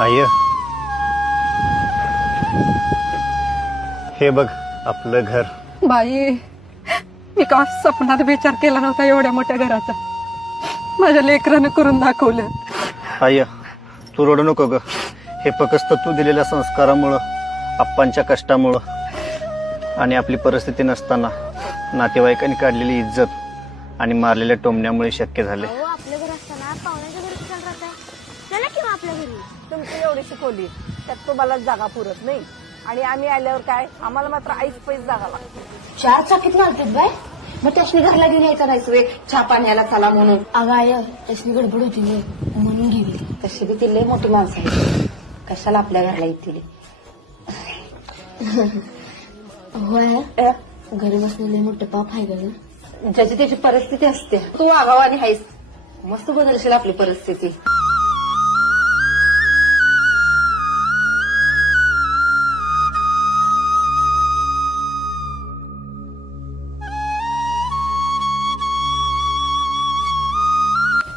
I हे बघ आपलं घर. बाई, मी का सपनात विचार केला नव्हता एवढ्या मोठ्या घराचा. माझ्या लेकरानं करून दाखवलं. आय तू रडू नको ग. हे फक्त तू दिलेल्या संस्कारामुळं, आप्पांच्या कष्टामुळं आणि आपली परिस्थिती नसताना नातेवाईकांनी काढलेली इज्जत आणि मारलेल्या टोमण्यामुळे शक्य झाले. आपल्या घर असताना पाहुण्याच्या घरी कशाला राहताय? चला किंवा आपल्या घरी. तुमची एवढी शिकवली त्यात तुम्हाला जागा पुरत नाही आणि आम्ही आल्यावर काय आम्हाला मात्र आईच पैस जागा लागते. 4 चाकीत घालतात बाय. मग त्याशनी घरला घेऊन यायचं नाही सोय चहा पाण्याला चला म्हणून. अगं आय त्याशनी गडबड होती म्हणून गेली. तशी बी ती लय मोठी माणसं आहे, कशाला आपल्या घरला येतील. होय घरी बसणं लय मोठं पाप आहे का? ज्याची त्याची परिस्थिती असते. तू आगावानी आहेस, मस्त बदलशील आपली परिस्थिती.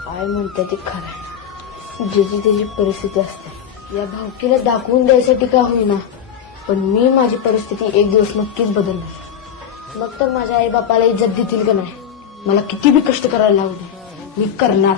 काय म्हणते ते खरं, ज्याची त्याची परिस्थिती असते. या भावकीला दाखवून द्यायसाठी का होईना, पण मी माझी परिस्थिती एक दिवस नक्कीच बदलणार. मग तर माझ्या आई बापाला इज्जत देतील का नाही. मला किती बी कष्ट करायला लागू दे, मी करणार.